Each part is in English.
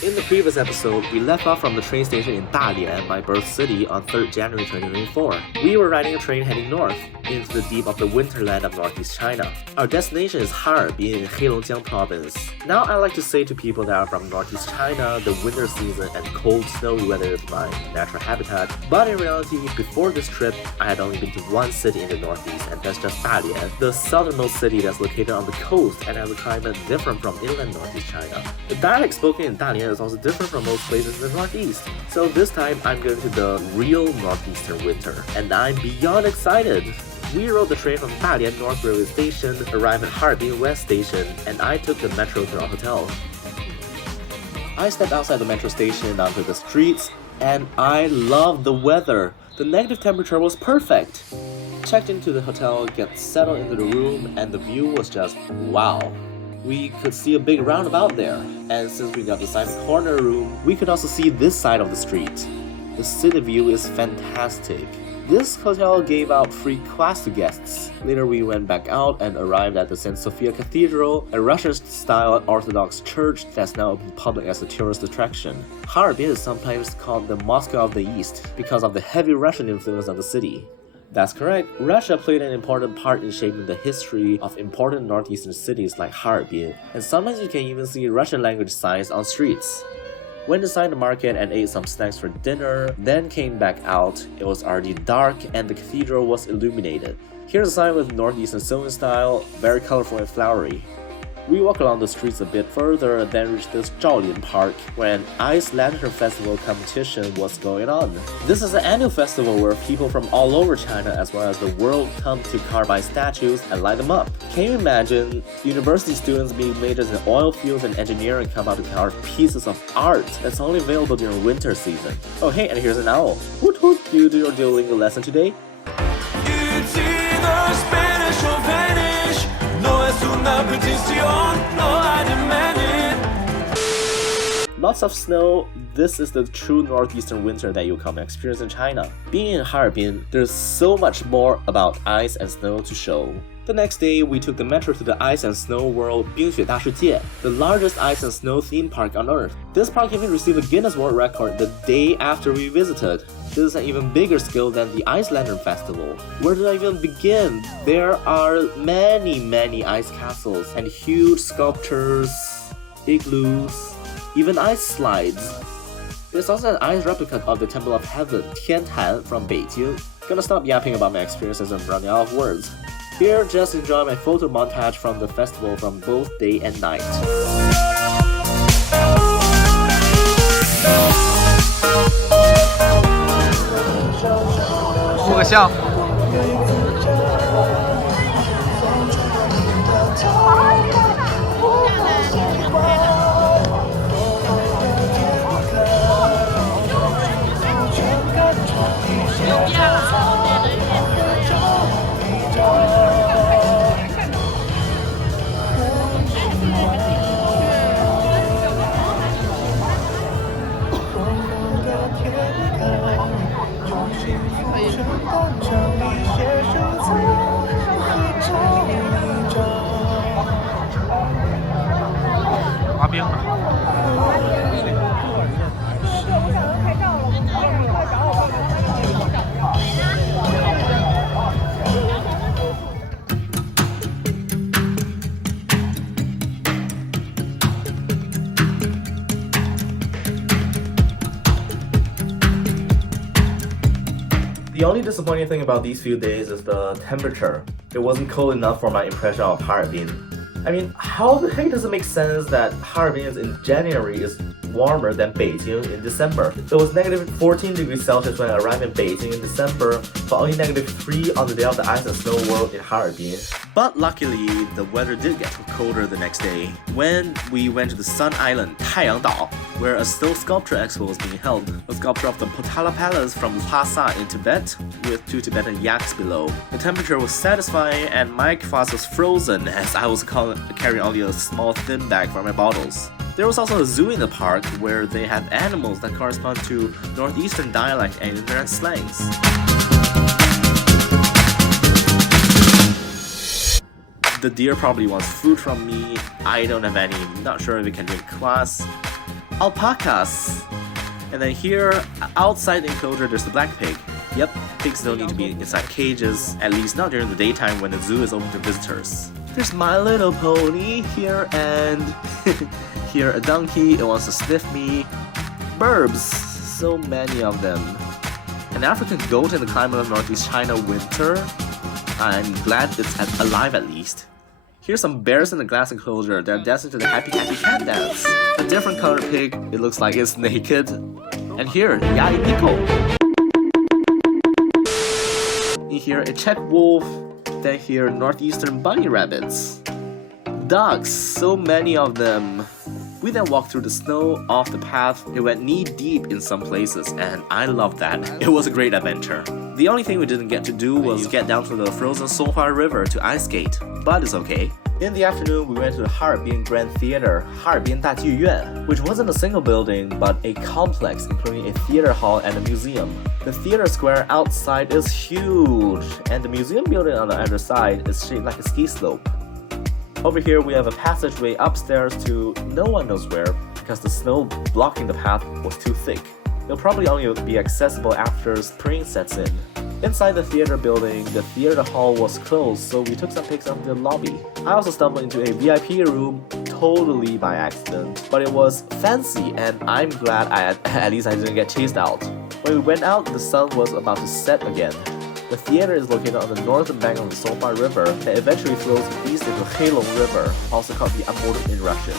In the previous episode, we left off from the train station in Dalian, my birth city, on 3rd January 2024. We were riding a train heading north, into the deep of the winterland of northeast China. Our destination is Harbin in Heilongjiang province. Now I like to say to people that are from northeast China, the winter season and cold snowy weather is my natural habitat, but in reality, before this trip, I had only been to one city in the northeast, and that's just Dalian, the southernmost city that's located on the coast and has a climate different from inland northeast China. The dialect spoken in Dalian is also different from most places in the northeast. So this time, I'm going to the real northeastern winter, and I'm beyond excited! We rode the train from Dalian North Railway Station, arrived at Harbin West Station, and I took the metro to our hotel. I stepped outside the metro station and onto the streets, and I loved the weather. The negative temperature was perfect. Checked into the hotel, get settled into the room, and the view was just wow. We could see a big roundabout there, and since we got the Simon Corner room, we could also see this side of the street. The city view is fantastic. This hotel gave out free class to guests. Later we went back out and arrived at the St. Sophia Cathedral, a Russian-style Orthodox church that's now open to the public as a tourist attraction. Harbin is sometimes called the Moscow of the East because of the heavy Russian influence on the city. That's correct, Russia played an important part in shaping the history of important northeastern cities like Harbin, and sometimes you can even see Russian language signs on streets. Went inside the market and ate some snacks for dinner, then came back out. It was already dark and the cathedral was illuminated. Here's a sign with northeastern sewing style, very colorful and flowery. We walked along the streets a bit further, then reached this Zhaolin Park, where an Ice Lantern Festival competition was going on. This is an annual festival where people from all over China as well as the world come to carve ice statues and light them up. Can you imagine university students being majors in oil fields and engineering come out to carve pieces of art that's only available during winter season? Oh hey, and here's an owl. Hoot hoot, do you do your Duolingo lesson today? It's either Spanish or vanish. No es una petición, no I demand it. Lots of snow. This is the true northeastern winter that you'll come and experience in China. Being in Harbin, there's so much more about ice and snow to show. The next day, we took the metro to the Ice and Snow World Bingxue Dashijie, the largest ice and snow theme park on Earth. This park even received a Guinness World Record the day after we visited. This is an even bigger scale than the Ice Lantern Festival. Where did I even begin? There are many ice castles and huge sculptures, igloos, even ice slides. There's also an ice replica of the Temple of Heaven, Tiantan, from Beijing. Gonna stop yapping about my experiences and running out of words. Here, just enjoy my photo montage from the festival from both day and night. 录个像。滑冰呢。The only disappointing thing about these few days is the temperature. It wasn't cold enough for my impression of Harbin. I mean, how the heck does it make sense that Harbin in January is warmer than Beijing in December? It was negative 14 degrees Celsius when I arrived in Beijing in December, but only negative 3 on the day of the Ice and Snow World in Harbin. But luckily, the weather did get colder the next day when we went to the Sun Island, Taiyangdao, where a snow sculpture expo was being held. A sculpture of the Potala Palace from Lhasa in Tibet with 2 Tibetan yaks below. The temperature was satisfying and my kvass was frozen as I was carrying only a small thin bag for my bottles. There was also a zoo in the park where they have animals that correspond to northeastern dialect and internet slangs. The deer probably wants food from me. I don't have any, not sure if it can drink kvass. alpacas. And then here, outside the enclosure, there's the black pig. Yep, pigs don't need to be inside cages, at least not during the daytime when the zoo is open to visitors. There's My Little Pony here, and here a donkey, it wants to sniff me. Burbs, so many of them. An African goat in the climate of Northeast China winter. I'm glad it's alive at least. Here's some bears in the glass enclosure. They're dancing to the Happy Happy Cat dance. A different colored pig, it looks like it's naked. And here, Yai Pico. You hear a Czech wolf, then here northeastern bunny rabbits. Ducks, so many of them. We then walked through the snow off the path. It went knee deep in some places, and I loved that. It was a great adventure. The only thing we didn't get to do was get down to the frozen Songhua River to ice skate, but it's okay. In the afternoon, we went to the Harbin Grand Theater, Harbin Dajiyuan, which wasn't a single building, but a complex including a theater hall and a museum. The theater square outside is huge, and the museum building on the other side is shaped like a ski slope. Over here, we have a passageway upstairs to no one knows where because the snow blocking the path was too thick. It'll probably only be accessible after spring sets in. Inside the theater building, the theater hall was closed, so we took some pics of the lobby. I also stumbled into a VIP room totally by accident, but it was fancy and I'm glad at least I didn't get chased out. When we went out, the sun was about to set again. The theater is located on the northern bank of the Songhua River that eventually flows east into Heilong River, also called the Amur in Russian.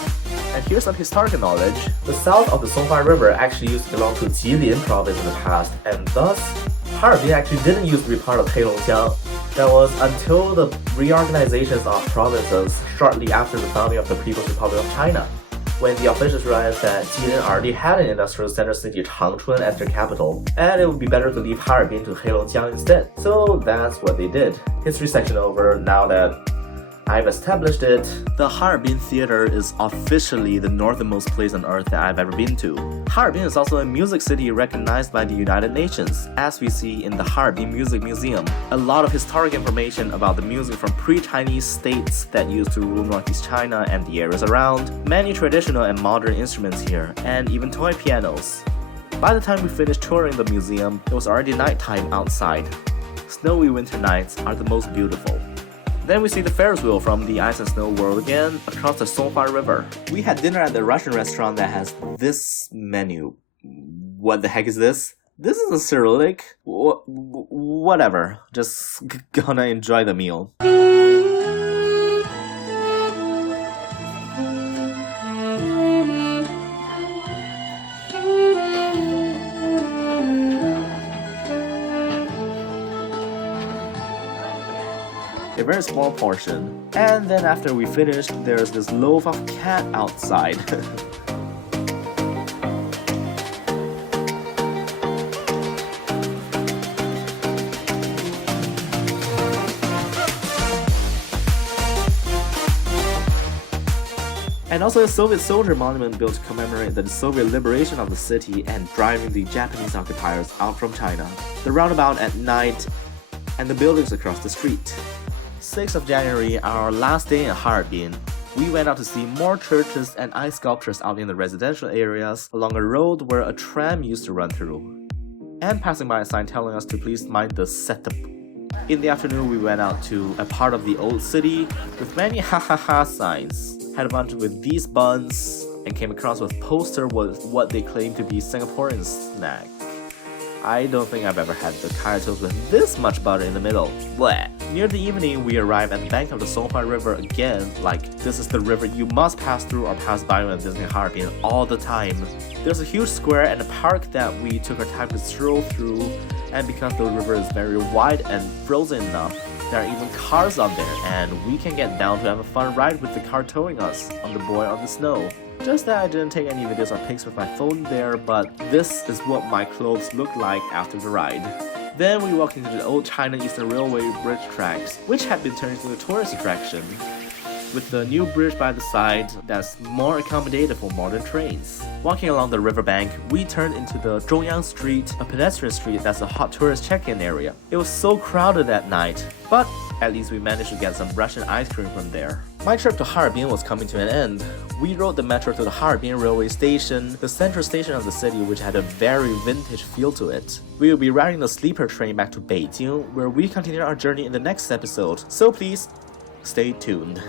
And here's some historical knowledge. The south of the Songhua River actually used to belong to Jilin province in the past, and thus, Harbin actually didn't used to be part of Heilongjiang. That was until the reorganizations of provinces shortly after the founding of the People's Republic of China, when the officials realized that Jilin already had an industrial center city Changchun as their capital, and it would be better to leave Harbin to Heilongjiang instead. So that's what they did. History section over. Now that I've established it, the Harbin Theater is officially the northernmost place on earth that I've ever been to. Harbin is also a music city recognized by the United Nations, as we see in the Harbin Music Museum. A lot of historic information about the music from pre-Chinese states that used to rule Northeast China and the areas around, many traditional and modern instruments here, and even toy pianos. By the time we finished touring the museum, it was already nighttime outside. Snowy winter nights are the most beautiful. Then we see the Ferris wheel from the Ice and Snow World again across the Songhua River. We had dinner at the Russian restaurant that has this menu. What the heck is this? This is a Cyrillic? Whatever. Just gonna enjoy the meal. A very small portion. And then after we finished, there's this loaf of cat outside. And also a Soviet soldier monument built to commemorate the Soviet liberation of the city and driving the Japanese occupiers out from China. The roundabout at night, and the buildings across the street. 6th of January, our last day in Harbin, we went out to see more churches and ice sculptures out in the residential areas along a road where a tram used to run through, and passing by a sign telling us to please mind the setup. In the afternoon, we went out to a part of the old city with many ha signs. Had a bunch with these buns and came across with a poster with what they claim to be Singaporean snack. I don't think I've ever had the kaya toast with this much butter in the middle. Bleh. Near the evening, we arrived at the bank of the Songhua River again, like this is the river you must pass through or pass by when visiting Harbin all the time. There's a huge square and a park that we took our time to stroll through, and because the river is very wide and frozen enough, there are even cars up there, and we can get down to have a fun ride with the car towing us on the boy on the snow. Just that I didn't take any videos or pics with my phone there, but this is what my clothes look like after the ride. Then we walked into the old China Eastern Railway bridge tracks, which had been turned into a tourist attraction, with the new bridge by the side that's more accommodated for modern trains. Walking along the riverbank, we turned into the Zhongyang Street, a pedestrian street that's a hot tourist check-in area. It was so crowded that night, but at least we managed to get some Russian ice cream from there. My trip to Harbin was coming to an end. We rode the metro to the Harbin railway station, the central station of the city, which had a very vintage feel to it. We will be riding the sleeper train back to Beijing, where we continue our journey in the next episode, so please, stay tuned.